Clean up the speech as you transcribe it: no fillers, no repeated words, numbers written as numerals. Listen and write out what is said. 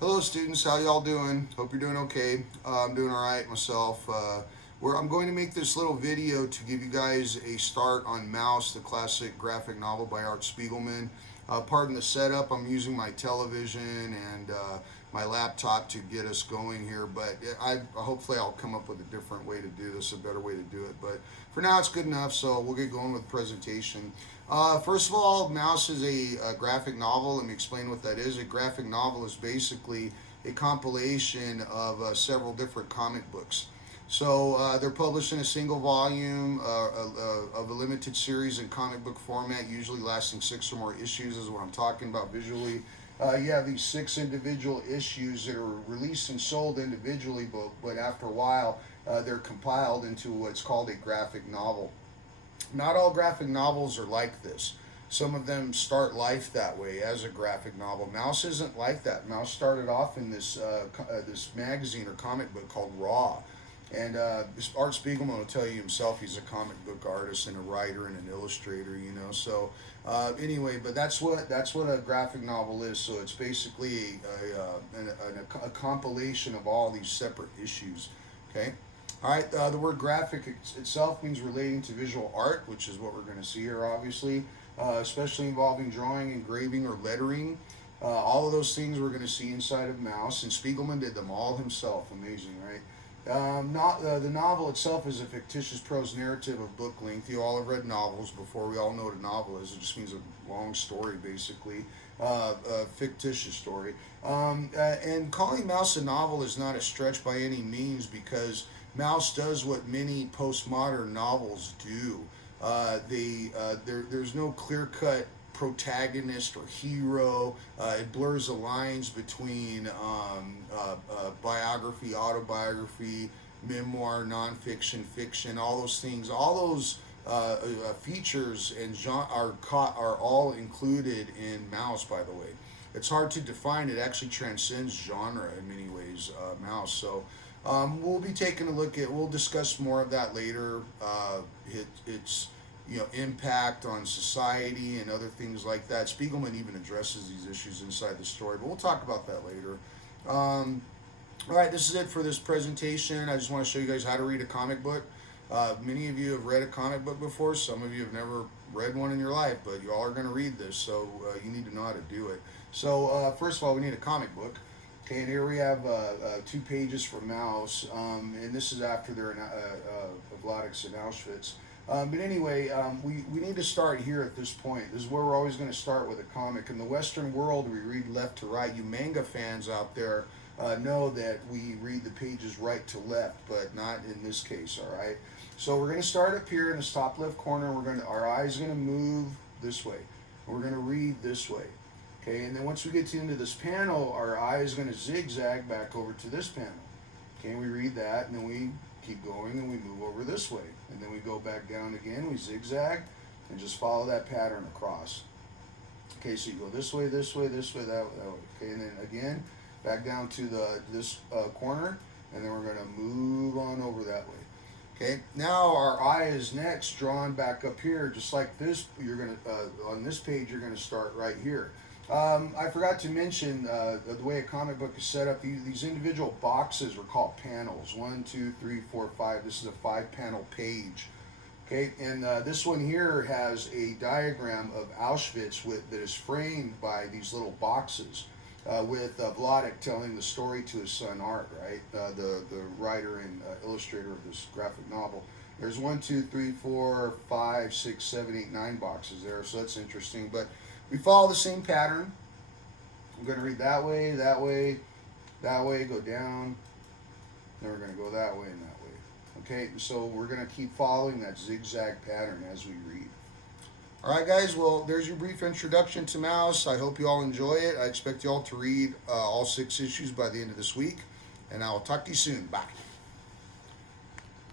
Hello students, how y'all doing? Hope you're doing okay. I'm doing all right myself. I'm going to make this little video to give you guys a start on MAUS, the classic graphic novel by Art Spiegelman. Pardon the setup, I'm using my television and my laptop to get us going here, but hopefully I'll come up with a different way to do this, a better way to do it. But for now it's good enough, so we'll get going with the presentation. First of all, MAUS is a graphic novel. Let me explain what that is. A graphic novel is basically a compilation of several different comic books. So they're published in a single volume of a limited series in comic book format, usually lasting 6 or more issues is what I'm talking about visually. You have these 6 individual issues that are released and sold individually, but after a while they're compiled into what's called a graphic novel. Not all graphic novels are like this. Some of them start life that way as a graphic novel. MAUS isn't like that. MAUS started off in this magazine or comic book called Raw. And Art Spiegelman will tell you himself he's a comic book artist and a writer and an illustrator, you know. So anyway, but that's what a graphic novel is. So it's basically a compilation of all these separate issues. Okay. All right. The word graphic itself means relating to visual art, which is what we're going to see here, obviously, especially involving drawing, engraving, or lettering. All of those things we're going to see inside of MAUS, and Spiegelman did them all himself. Amazing, right? The novel itself is a fictitious prose narrative of book length. You all have read novels before. We all know what a novel is. It just means a long story, basically, a fictitious story. And calling MAUS a novel is not a stretch by any means, because MAUS does what many postmodern novels do. There's no clear-cut protagonist or hero. It blurs the lines between biography, autobiography, memoir, nonfiction, fiction, all those things. All those features and are all included in MAUS, by the way. It's hard to define. It actually transcends genre in many ways, MAUS. So we'll be taking a look at, we'll discuss more of that later. It's impact on society and other things like that. Spiegelman even addresses these issues inside the story, but we'll talk about that later. All right, this is it for this presentation. I just want to show you guys how to read a comic book. Many of you have read a comic book before. Some of you have never read one in your life, but you all are going to read this, so you need to know how to do it. So first of all, we need a comic book. Okay, and here we have 2 pages from MAUS, and this is after they're in Vladix and Auschwitz. But anyway, we need to start here at this point. This is where we're always going to start with a comic. In the Western world, we read left to right. You manga fans out there know that we read the pages right to left, but not in this case, all right? So we're going to start up here in the top left corner. Our eyes are going to move this way. We're going to read this way. Okay, and then once we get to into this panel, our eye is going to zigzag back over to this panel. Okay, we read that, and then we keep going, and we move over this way. And then we go back down again, we zigzag, and just follow that pattern across. Okay, so you go this way, this way, this way, that way. Okay, and then again, back down to this corner, and then we're going to move on over that way. Okay, now our eye is next drawn back up here, just like this. You're going to, on this page, you're going to start right here. I forgot to mention the way a comic book is set up. These individual boxes are called panels. 1, 2, 3, 4, 5. This is a 5-panel page. Okay, and this one here has a diagram of Auschwitz that is framed by these little boxes, with Vladek telling the story to his son Art, right? The writer and illustrator of this graphic novel. There's 1, 2, 3, 4, 5, 6, 7, 8, 9 boxes there, so that's interesting. But we follow the same pattern. I'm going to read that way, that way, that way, go down. Then we're going to go that way and that way. Okay, so we're going to keep following that zigzag pattern as we read. All right, guys, well, there's your brief introduction to MAUS. I hope you all enjoy it. I expect you all to read all 6 issues by the end of this week. And I will talk to you soon. Bye.